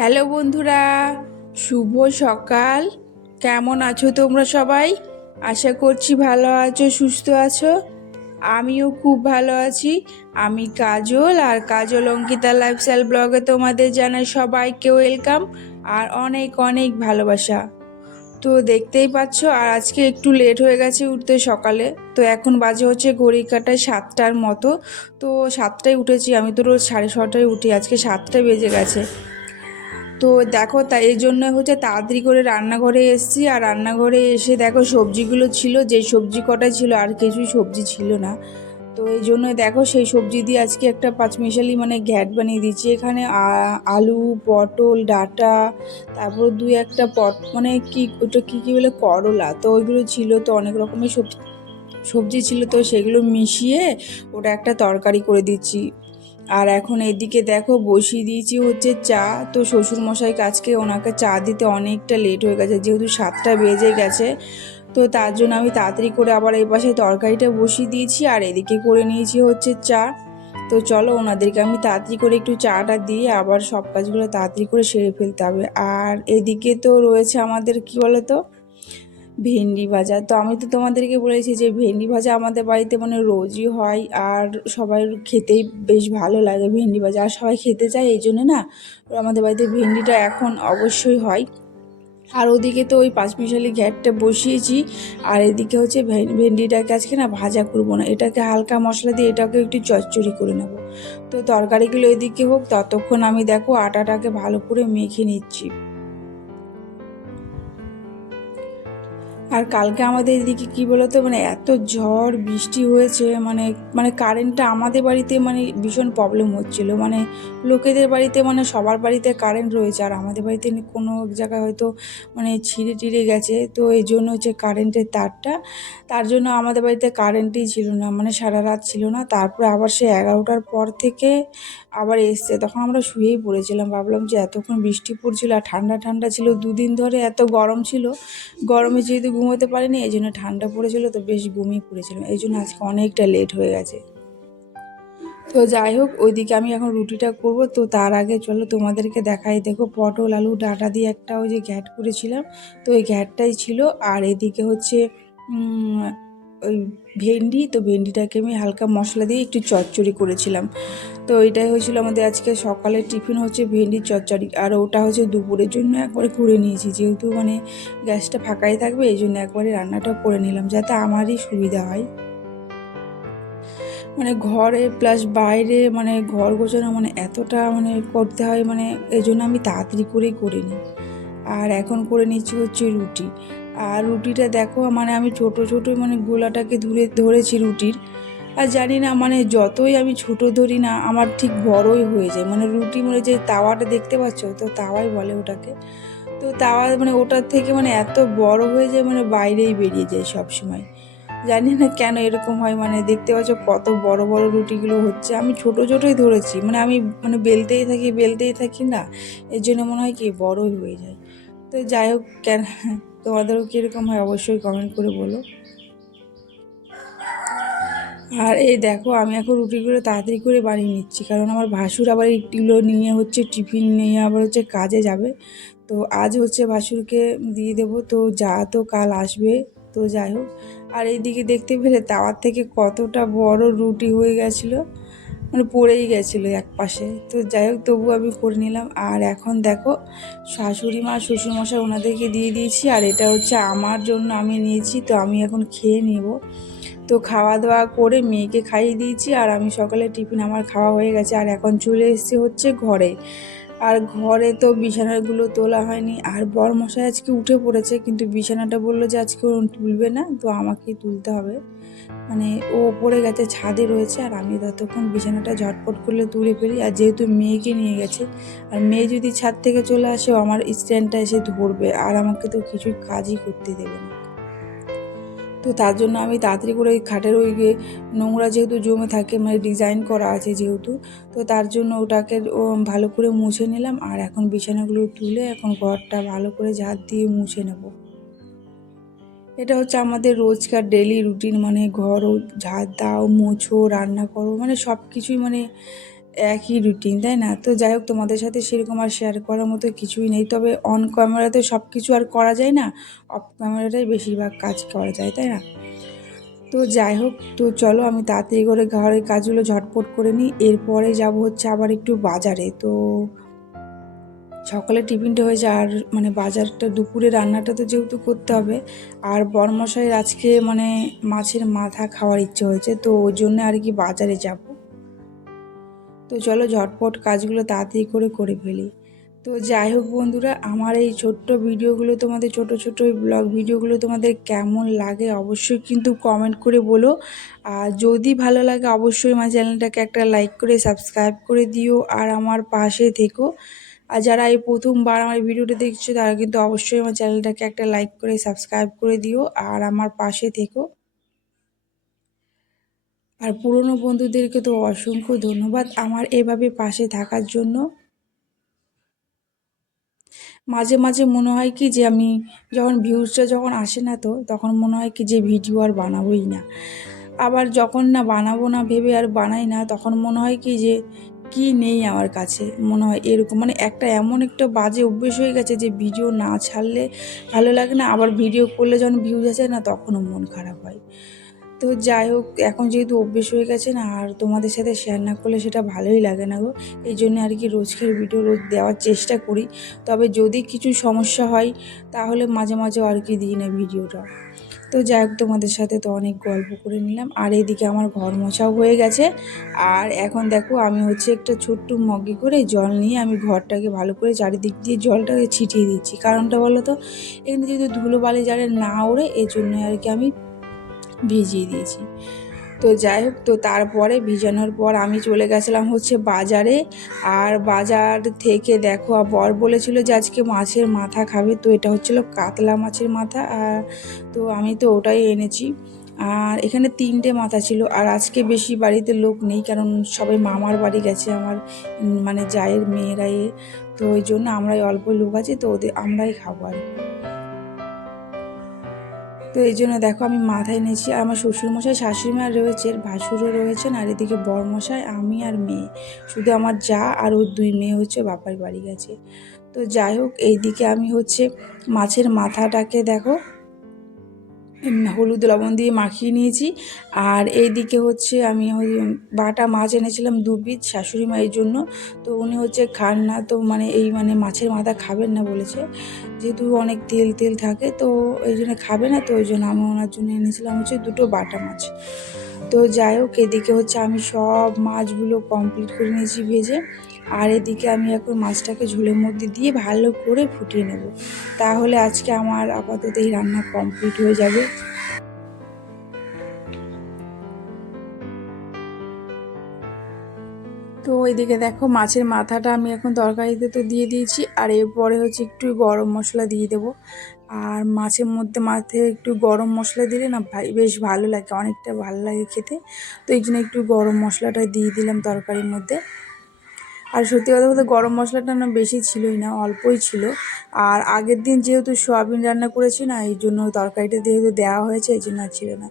Hello বন্ধুরা, শুভ সকাল। কেমন আছো তোমরা সবাই? আশা করছি ভালো আছো, সুস্থ আছো। আমিও খুব ভালো আছি। আমি কাজল, আর কাজল অঙ্কিতা লাইফস্টাইল ব্লগে তোমাদের জানাই সবাইকে ওয়েলকাম আর অনেক অনেক ভালোবাসা। তো দেখতেই পাচ্ছ, আর আজকে একটু লেট হয়ে গেছে উঠতে সকালে। তো এখন বাজে হচ্ছে ঘড়ি কাটায় 7টার মতো। তো 7টায় উঠেছি, আমি তো রোজ 6:30টায় উঠি, আজকে 7টা বেজে গেছে। তো দেখো, তাই এই জন্য হচ্ছে তাড়াতাড়ি করে রান্নাঘরে এসেছি। আর রান্নাঘরে এসে দেখো সবজিগুলো ছিল, যে সবজি কটা ছিল, আর কিছুই সবজি ছিল না। তো এই জন্য দেখো সেই সবজি দিয়ে আজকে একটা পাঁচমিশালি ঘ্যাট বানিয়ে দিচ্ছি। এখানে আলু, পটল, ডাঁটা, তারপর দুই একটা কি ওটা কী কী বলে, করলা, তো ওইগুলো ছিল। তো অনেক রকমের সবজি ছিল, তো সেগুলো মিশিয়ে ওটা একটা তরকারি করে দিচ্ছি। আর এখন এদিকে দেখো বসিয়ে দিয়েছি হচ্ছে চা। তো শ্বশুরমশাই কাজকে, ওনাকে চা দিতে অনেকটা লেট হয়ে গেছে, যেহেতু 7টা বেজে গেছে। তো তার জন্য আমি তাড়াতাড়ি করে আবার এই পাশে তরকারিটা বসিয়ে দিয়েছি, আর এদিকে করে নিয়েছি হচ্ছে চা। তো চলো, ওনাদেরকে আমি তাড়াতাড়ি করে একটু চাটা দিয়ে আবার সব কাজগুলো তাড়াতাড়ি করে সেরে ফেলতে হবে। আর এদিকে তো রয়েছে আমাদের, কি বলো তো, ভেন্ডি ভাজা। তো আমি তো তোমাদেরকে বলেছি যে ভেন্ডি ভাজা আমাদের বাড়িতে রোজই হয়, আর সবাই খেতেই বেশ ভালো লাগে ভেন্ডি ভাজা, আর সবাই খেতে চায়, এই জন্য না আমাদের বাড়িতে ভেন্ডিটা এখন অবশ্যই হয়। আর ওদিকে তো ওই পাঁচমিশালি ঘ্যাটটা বসিয়েছি। আর এদিকে হচ্ছে ভেন্ডিটাকে আজকে না ভাজা করবো না, এটাকে হালকা মশলা দিয়ে এটাকে একটু চচ্চড়ি করে নেব। তো তরকারিগুলো এদিকে হোক, ততক্ষণ আমি দেখো আটাটাকে ভালো করে মেখে নিচ্ছি। আর কালকে আমাদের এদিকে কি বলতো, এত ঝড় বৃষ্টি হয়েছে, কারেন্টটা আমাদের বাড়িতে ভীষণ প্রবলেম হচ্ছিল। লোকেদের বাড়িতে, সবার বাড়িতে কারেন্ট রয়েছে, আর আমাদের বাড়িতে কোনো এক জায়গায় হয়তো ছিঁড়ে টিড়ে গেছে। তো এই জন্য হচ্ছে কারেন্টের তারটা, তার জন্য আমাদের বাড়িতে কারেন্টই ছিল না, সারা রাত ছিল না। তারপরে আবার সে 11টার পর থেকে আবার এসছে, তখন আমরা শুয়েই পড়েছিলাম। ভাবলাম যে এতক্ষণ বৃষ্টি পড়ছিল আর ঠান্ডা ঠান্ডা ছিল, দুদিন ধরে এত গরম ছিল, গরমে যেহেতু ঘুমোতে পারিনি, এই জন্য ঠান্ডা পড়েছিল, তো বেশ ঘুমিয়ে পড়েছিলাম, এই জন্য আজকে অনেকটা লেট হয়ে গেছে। তো যাই হোক, ওইদিকে আমি এখন রুটিটা করব। তো তার আগে চলো তোমাদেরকে দেখাই। দেখো, পটল আলু ডাঁটা দিয়ে একটা ওই যে ঘ্যাট করেছিলাম, তো ওই ঘ্যাটটাই ছিল। আর এদিকে হচ্ছে ওই ভেন্ডি, তো ভেন্ডিটাকে আমি হালকা মশলা দিয়ে একটু চচ্চড়ি করেছিলাম। তো এটাই হয়েছিল আমাদের আজকে সকালের টিফিন, হচ্ছে ভেন্ডির চচ্চড়ি। আর ওটা হচ্ছে দুপুরের জন্য একবারে করে নিয়েছি, যেহেতু গ্যাসটা ফাঁকাই থাকবে, এই জন্য একবারে রান্নাটা করে নিলাম, যাতে আমারই সুবিধা হয়। ঘরে প্লাস বাইরে, ঘর গোছানো এতটা করতে হয়, এই জন্য আমি তাড়াতাড়ি করেই করে নিই। আর এখন করে নিচ্ছি হচ্ছে রুটি। আর রুটিটা দেখো, আমি ছোট ছোট গোলাটাকে ধরেছি রুটির। আর জানি না, যতই আমি ছোট ধরি না, আমার ঠিক বড়ই হয়ে যায়। রুটি যে তাওয়াটা দেখতে পাচ্ছ, তো তাওয়াই বলে ওটাকে। তো তাওয়া ওটার থেকে এত বড় হয়ে যায়, বাইরেই বেরিয়ে যায় সব সময়। জানি না কেন এরকম হয়। দেখতে পাচ্ছ কত বড় বড় রুটিগুলো হচ্ছে, আমি ছোট ছোটই ধরেছি, আমি বেলতেই থাকি না, এর জন্য মনে হয় কি বড়ই হয়ে যায়। তো যাই হোক, কেন তোমাদেরও কীরকম হয় অবশ্যই কমেন্ট করে বলো। আর এই দেখো, আমি এখন রুটিগুলো তাড়াতাড়ি করে বানিয়ে নিচ্ছি, কারণ আমার ভাসুর আবার এইগুলো নিয়ে হচ্ছে টিফিন নিয়ে আবার হচ্ছে কাজে যাবে। তো আজ হচ্ছে ভাসুরকে দিয়ে দেবো, তো যা তো কাল আসবে। তো যাই হোক, আর এইদিকে দেখতে পেলে তাওয়ার থেকে কতটা বড় রুটি হয়ে গেছিলো, পড়েই গেছিলো এক পাশে। তো যাই হোক, তবু আমি করে নিলাম। আর এখন দেখো, শাশুড়ি মা শ্বশুরমশাই ওনাদেরকে দিয়ে দিয়েছি, আর এটা হচ্ছে আমার জন্য আমি নিয়েছি, তো আমি এখন খেয়ে নেব। তো খাওয়া দাওয়া করে মেয়েকে খাইয়ে দিয়েছি, আর আমি সকালে টিফিন আমার খাওয়া হয়ে গেছে। আর এখন চলে এসেছি হচ্ছে ঘরে। আর ঘরে তো বিছানাগুলো তোলা হয়নি, আর বরমশাই আজকে উঠে পড়েছে, কিন্তু বিছানাটা বললো যে আজকে ও তুলবে না, তো আমাকেই তুলতে হবে। ও পড়ে গেছে, ছাদে রয়েছে, আর আমি ততক্ষণ বিছানাটা ঝটপট করলে তুলে ফেলি। আর যেহেতু মেয়েকে নিয়ে গেছে, আর মেয়ে যদি ছাদ থেকে চলে আসে, আমার স্ট্যান্ডটা এসে ধরবে, আর আমাকে তো কিছুই কাজই করতে দেবে না। তো তার জন্য আমি তাড়াতাড়ি করে ওই খাটের ওই নোংরা যেহেতু জমে থাকে, ডিজাইন করা আছে যেহেতু, তো তার জন্য ওটাকে ভালো করে মুছে নিলাম। আর এখন বিছানাগুলো তুলে এখন ঘরটা ভালো করে ঝাড় দিয়ে মুছে নেব। এটা হচ্ছে আমাদের রোজকার ডেলি রুটিন, ঘরও ঝাড় দাও, মুছো, রান্না করো, সব কিছুই একই রুটিন, তাই না? তো যাই হোক, তোমাদের সাথে সেরকম আর শেয়ার করার মতো কিছুই নেই। তবে অন ক্যামেরাতে সব কিছু আর করা যায় না, অফ ক্যামেরাটাই বেশিরভাগ কাজ করা যায়, তাই না? তো যাই হোক, তো চলো আমি তাড়াতাড়ি করে ঘরের কাজগুলো ঝটপট করে নিই। এরপরে যাব হচ্ছে আবার একটু বাজারে। তো সকালে টিফিনটা হয়েছে, আর মানে বাজারটা দুপুরে রান্নাটা তো যেহেতু করতে হবে, আর বরমশাইয়ের আজকে মানে মাছের মাথা খাওয়ার ইচ্ছে হয়েছে, তো ওই জন্য আর কি বাজারে যাব। তো চলো ঝটপট কাজগুলো তাড়াতাড়ি করে করে ফেলি। তো যাই হোক বন্ধুরা, আমার এই ছোট্ট ভিডিওগুলো, তোমাদের ছোট ছোট ব্লগ ভিডিওগুলো তোমাদের কেমন লাগে অবশ্যই কিন্তু কমেন্ট করে বলো। আর যদি ভালো লাগে অবশ্যই আমার চ্যানেলটাকে একটা লাইক করে সাবস্ক্রাইব করে দিও, আর আমার পাশে থেকো। আর যারা এই প্রথমবার আমার ভিডিওটা দেখছো তারা কিন্তু অবশ্যই আমার চ্যানেলটাকে একটা লাইক করে সাবস্ক্রাইব করে দিও, আর আমার পাশে থেকো। আর পুরনো বন্ধুদেরকে তো অসংখ্য ধন্যবাদ আমার এভাবে পাশে থাকার জন্য। মাঝে মাঝে মনে হয় কি যে আমি যখন ভিউজটা যখন আসে না, তো তখন মনে হয় কি যে ভিডিও আর বানাবোই না। আবার যখন না বানাবো না ভেবে আর বানাই না, তখন মনে হয় কি যে কি নেই আমার কাছে, মনে হয় এরকম। মানে একটা এমন একটা বাজে অভ্যেস হয়ে গেছে যে ভিডিও না ছাড়লে ভালো লাগে না, আবার ভিডিও করলে যখন ভিউজ আসে না তখনও মন খারাপ হয়। তো যাই হোক, এখন যেহেতু অভ্যেস হয়ে গেছে না, আর তোমাদের সাথে শেয়ার না করলে সেটা ভালোই লাগে না গো। এই জন্য আর কি রোজকার ভিডিও রোজ দেওয়ার চেষ্টা করি। তবে যদি কিছু সমস্যা হয় তাহলে মাঝে মাঝে আর কি দিই না ভিডিওটা। তো যাই হোক, তোমাদের সাথে তো অনেক গল্প করে নিলাম, আর এইদিকে আমার ঘর মোছাও হয়ে গেছে। আর এখন দেখো আমি হচ্ছে একটা ছোট্ট মগে করে জল নিয়ে আমি ঘরটাকে ভালো করে চারিদিক দিয়ে জলটাকে ছিটিয়ে দিচ্ছি। কারণটা বলো তো, এখানে যেহেতু ধুলোবালি যারা না ওড়ে, এই জন্য আর কি আমি ভিজিয়ে দিয়েছি। তো যাই হোক, তো তারপরে ভিজানোর পর আমি চলে গেছিলাম হচ্ছে বাজারে। আর বাজার থেকে দেখো, বর বলেছিল যে আজকে মাছের মাথা খাবে, তো এটা হচ্ছিল কাতলা মাছের মাথা। আর তো আমি তো ওটাই এনেছি। আর এখানে 3টে মাথা ছিল, আর আজকে বেশি বাড়িতে লোক নেই, কারণ সবাই মামার বাড়ি গেছে আমার, মানে জায়ের মেয়েরা তো ওই জন্য আমরাই অল্প লোক আছি, তো ওদের আমরাই খাবো আর কি। তো এই জন্য দেখো আমি মাথায় নিয়েছি, আর আমার শ্বশুরমশাই শাশুড়িমা রয়েছে, ভাসুরও রয়েছেন, আর এদিকে বরমশাই, আমি আর মেয়ে, শুধু আমার যা আর ওর 2 মেয়ে হচ্ছে বাপার বাড়ি গেছে। তো যাই হোক, এইদিকে আমি হচ্ছে মাছের মাথাটাকে দেখো হলুদ লবণ দিয়ে মাখিয়ে নিয়েছি। আর এইদিকে হচ্ছে আমি বাটা মাছ এনেছিলাম 2 পিস শাশুড়ি মায়ের জন্য। তো উনি হচ্ছে খান না, তো মানে এই মানে মাছের মাথা খাবেন না বলেছে, যেহেতু অনেক তেল তেল থাকে, তো এই জন্য খাবে না। তো ওই জন্য আমি ওনার জন্য এনেছিলাম হচ্ছে 2টো বাটা মাছ। তো যাই হোক, এদিকে হচ্ছে আমি সব মাছগুলো কমপ্লিট করে নিয়েছি ভেজে। আর এদিকে আমি এখন মাছটাকে ঝোলের মধ্যে দিয়ে ভালো করে ফুটিয়ে নেব, তাহলে আজকে আমার আপাতত এই রান্না কমপ্লিট হয়ে যাবে। তো এদিকে দেখো মাছের মাথাটা আমি এখন তরকারিতে তো দিয়ে দিয়েছি, আর এরপরে হচ্ছে একটু গরম মশলা দিয়ে দেবো। আর মাছের মধ্যে মাথায় একটু গরম মশলা দিলে না ভাই বেশ ভালো লাগে, অনেকটা ভালো লাগে খেতে। তো এই জন্য একটু গরম মশলাটা দিয়ে দিলাম তরকারির মধ্যে। আর সত্যি কথা বলতে গরম মশলাটা না বেশি ছিলই না, অল্পই ছিল। আর আগের দিন যেহেতু সোয়াবিন রান্না করেছি না, এই জন্য তরকারিটা যেহেতু দেওয়া হয়েছে এই জন্য আর ছিল না।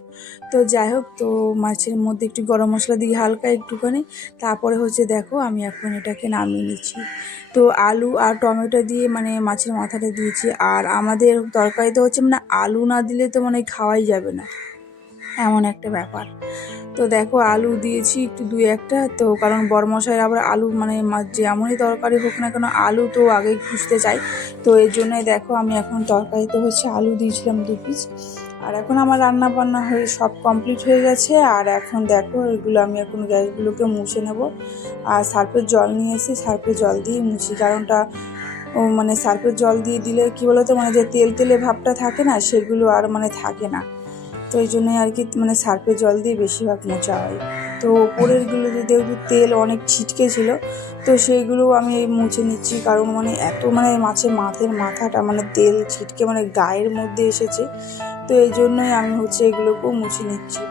তো যাই হোক, তো মাছের মধ্যে একটু গরম মশলা দিয়ে হালকা একটুখানি, তারপরে হচ্ছে দেখো আমি এখন এটাকে নামিয়ে নিচ্ছি। তো আলু আর টমেটো দিয়ে মানে মাছের মাথাটা দিয়েছি। আর আমাদের তরকারিতে হচ্ছে মানে আলু না দিলে তো মানে খাওয়াই যাবে না, এমন একটা ব্যাপার। তো দেখো আলু দিয়েছি একটু 2-1টা, তো কারণ বড়মশাইয়ের আবার আলু মানে যেমনই তরকারি হোক না কেন আলু তো আগেই খুঁজতে চাই। তো এর জন্যই দেখো আমি এখন তরকারিতে হচ্ছে আলু দিয়েছিলাম 2 পিস। আর এখন আমার রান্না বান্না হয়ে সব কমপ্লিট হয়ে গেছে। আর এখন দেখো এগুলো আমি এখন গ্যাসগুলোকে মুছে নেব। আর সার্ফের জল নিয়ে এসে সার্ফের জল দিয়ে মুছি, কারণটা মানে সার্ফের জল দিয়ে দিলে কী বলো তো, মানে যে তেল তেলে ভাবটা থাকে না সেগুলো আর মানে থাকে না। তো এই জন্যই আর কি মানে সার্ফের জল দিয়ে বেশিরভাগ মোছা হয়। তো ওপরেরগুলোতে যেহেতু তেল অনেক ছিটকে ছিল, তো সেইগুলো আমি মুছে নিচ্ছি, কারণ মানে এত মানে মাছের মাথাটা মানে তেল ছিটকে মানে গায়ের মধ্যে এসেছে। তো এই জন্যই আমি হচ্ছে এগুলোকেও মুছে নিচ্ছি।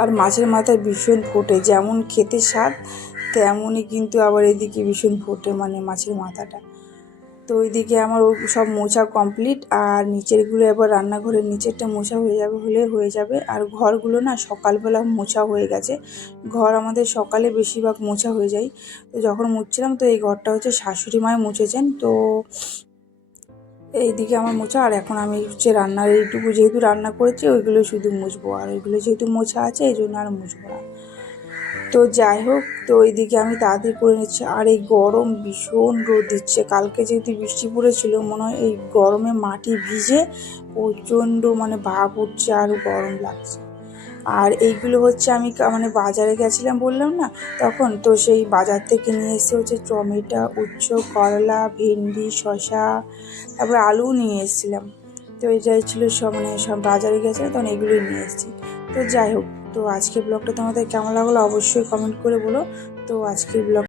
আর মাছের মাথায় ভীষণ ফোটে, যেমন খেতে স্বাদ তেমনই কিন্তু আবার এদিকে ভীষণ ফোটে মানে মাছের মাথাটা। তো তো ওইদিকে আমার সব মোছা কমপ্লিট, আর নিচেরগুলো এবার রান্নাঘরের নিচেরটা মোছা হয়ে যাবে। আর ঘরগুলো না সকালবেলা মোছা হয়ে গেছে, ঘর আমাদের সকালে বেশিরভাগ মোছা হয়ে যায়। তো যখন মুছছিলাম, তো এই ঘরটা হচ্ছে শাশুড়ি মায় মুছেছেন, তো এইদিকে আমার মোছা। আর এখন আমি হচ্ছে রান্নার এইটুকু যেহেতু রান্না করেছি ওইগুলো শুধু মুছবো, আর ওইগুলো যেহেতু মোছা আছে এই জন্য আর মুছবো না। তো যাই হোক, তো ওইদিকে আমি তাড়াতাড়ি করে নিচ্ছি। আর এই গরম ভীষণ রোদ দিচ্ছে, কালকে যেহেতু বৃষ্টি পড়েছিল মনে হয় এই গরমে মাটি ভিজে প্রচণ্ড মানে ভাপ উঠছে, আরও গরম লাগছে। আর এইগুলো হচ্ছে আমি মানে বাজারে গেছিলাম বললাম না তখন, তো সেই বাজার থেকে নিয়ে এসে হচ্ছে টমেটো, উচ্ছে, করলা, ভেন্ডি, শসা, তারপরে আলু নিয়ে এসেছিলাম। তো এটাই ছিল সব, মানে সব বাজারে গেছিলাম তখন এগুলোই নিয়ে এসেছি। তো যাই হোক, তো আজকের ব্লগটা তোমাদের কেমন লাগলো অবশ্যই কমেন্ট করে বলো। তো আজকের ব্লগ